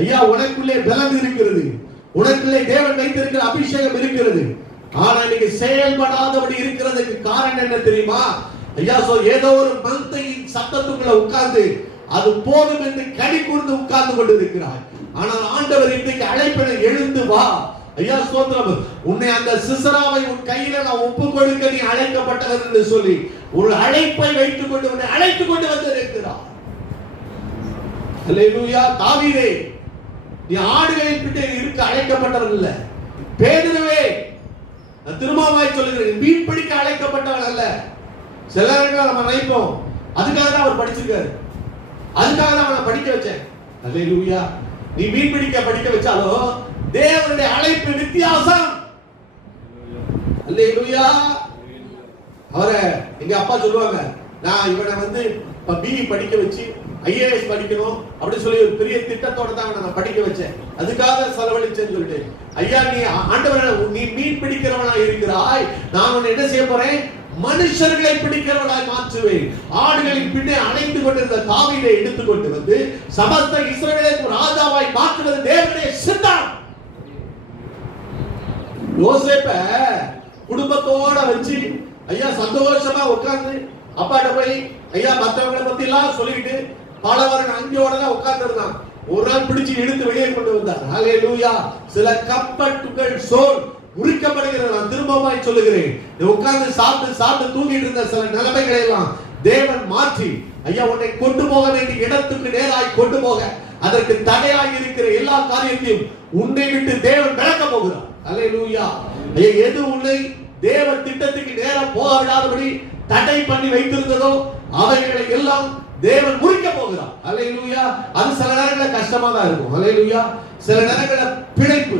ஐயா உனக்குள்ளே பலம் இருக்கிறது, உனக்குள்ளே தேவன் வைத்திருக்கிற அபிஷேகம் இருக்கிறது. ஆனா நீங்க செயல்படாதபடி இருக்கிறதுக்கு காரணம் என்ன தெரியுமா? ஐயா ஏதோ ஒரு மந்தையின் சத்தத்துக்குள்ள உட்கார்ந்து அது போதும் என்று கடி கூர்ந்து உட்கார்ந்து கொண்டிருக்கிறாய். ஆனால் ஆண்டவர் இன்றைக்கு அழைப்பினை எழுந்து வா. ஐயா ஸ்தோத்திரம். உன்னை அந்த சிசராவை உன் கையில நான் ஒப்பு கொடுக்க நீ அழைக்கப்பட்டவர் என்று சொல்லி ஒரு அழைப்பை வைத்துக் கொண்டு உன்னை அழைத்துக் கொண்டு வந்திருக்கிறார். அல்லேலூயா. தாவீதே, நீ ஆடுகளின் பின்னே இருக்க அழைக்கப்பட்டவன் அல்ல. பேதுருவே, நான் திரும்பவும் சொல்லுகிறேன், மீன் பிடிக்க அழைக்கப்பட்டவன் அல்ல. சில நேரங்களில் நம்ம நினைப்போம் அதுக்காக தான் அவர் படிச்சிருக்காரு, அதுக்காக தான் அவனை படிக்க வச்சேன். அல்லேலூயா. நீ மீன் பிடிக்க படிக்க வச்சாலும் தேவனுடைய அழைப்பு வித்தியாசம். அல்லேலூயா. அவரை எங்க அப்பா சொல்லுவாங்க, நான் இவனை பிஇ படிக்க வச்சு ஐஏஎஸ் படிக்கணும் அப்படி சொல்லி ஒரு பெரிய திட்டத்தோட தான் நான் படிக்க வச்சேன், அதுக்காக செலவழிச்சேன்னு சொல்லிட்டு, ஐயா நீ ஆண்டவரே நீ மீன் பிடிக்கிறவனா இருக்கிறாய், நான் உன்னை என்ன செய்ய போறேன்? மனுஷர்களை பிடிக்கிறவனாய் மாற்றுவேன். ஆடுகளின் பின்னே அணைந்து கொண்டிருந்த தாவீதை எடுத்துக்கொண்டு வந்து சமஸ்த இஸ்ரவேலுக்கு ராஜாவாய் மாற்றுவது தேவனுடைய சித்தம். யோசேப்ப குடும்பத்தோட வச்சு ஐயா சந்தோஷமா உட்கார்ந்து அப்பாட்ட போய் ஐயா மற்றவங்களை பத்தி எல்லாம் சொல்லிட்டு பாலவரன் அங்கோட தான் உட்கார்ந்து இருந்தான். ஒரு நாள் பிடிச்சு இழுத்து வெளியே கொண்டு வந்தார். ஹல்லேலூயா. சில கப்பட்டுகள் சோல் முறிக்கப்படுகிறது. நான் திரும்பவும் சொல்லுகிறேன், உட்கார்ந்து சாப்பிட்டு தூங்கிட்டு இருந்த சில நிலைமைகளை எல்லாம் தேவன் மாற்றி ஐயா உன்னை கொண்டு போக வேண்டிய இடத்துக்கு நேராய் கொண்டு போக அதற்கு தடையாய் இருக்கிற எல்லா காரியத்தையும் உன்னை விட்டு தேவன் விளக்க போகிறார். அல்லேலூயா. எது உன்னை தேவ திட்டத்துக்கு நேரம் போக விடாதபடி தடை பண்ணி வைத்திருந்ததோ அவைகளை எல்லாம் தேவன் முறிக்க போகிறார். அல்லேலூயா. அது சில நேரங்களில் கஷ்டமா தான் இருக்கும். அல்லேலூயா. சில நேரங்களில் பிழைப்பு.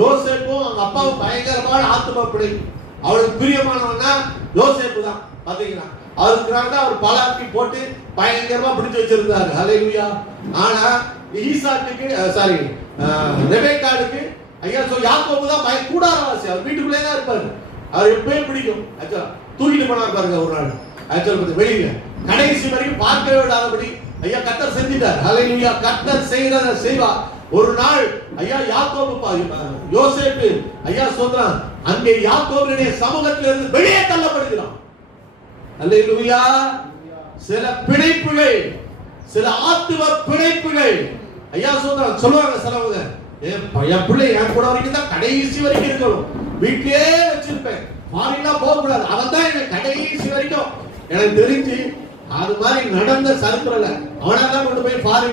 யோசேப்பும் அவங்க அப்பாவும் பயங்கரமான ஆத்தும பிழைப்பு. அவளுக்கு பிரியமானவன்னா யோசேப்பு தான். பாத்தீங்கன்னா அவருக்கு தான் அவர் பலாக்கி போட்டு பயங்கரமா பிடிச்சு வச்சிருந்தாரு. அல்லேலூயா. ஆனா ஈசாக்குக்கு ரெபெக்காவுக்கு ஐயா யாக்கோபு தான் கூடாரவாசி. அவர் வீட்டுக்குள்ளே தான் இருப்பாரு. அவர் எப்பயும் பிடிக்கும். தூக்கிட்டு போனா பாருங்க ஒரு நாள் வெளியில கடைசி வரைக்கும் பார்க்கவே விடாதபடி ஐயா கர்த்தர் செஞ்சிட்டார். ஹல்லேலூயா. கர்த்தர் செய்யறத செய்வார். ஒரு நாள் ஐயா யாக்கோபு யோசேப்பு ஐயா சொல்றான், அங்கே யாக்கோபுடைய சமூகத்தில் இருந்து வெளியே தள்ளப்படுகிறான். அல்லேலூயா. சில பிணைப்புகள், சில ஆத்துவ பிணைப்புகள் ஐயா சொல்லுவாங்க சிலவங்க, என் பிள்ளை என் கூட வரைக்கும் தான் கடைசி வரைக்கும் இருக்கணும், வீட்டிலே வச்சிருப்பேன், ஃபாரின்லாம் போக கூடாது, அவன் தான் எனக்கு கடைசி வரைக்கும். எனக்கு தெரிஞ்சு அது மாதிரி நடந்த சரித்திரம் அவனா தான் கொண்டு போய் ஃபாரின்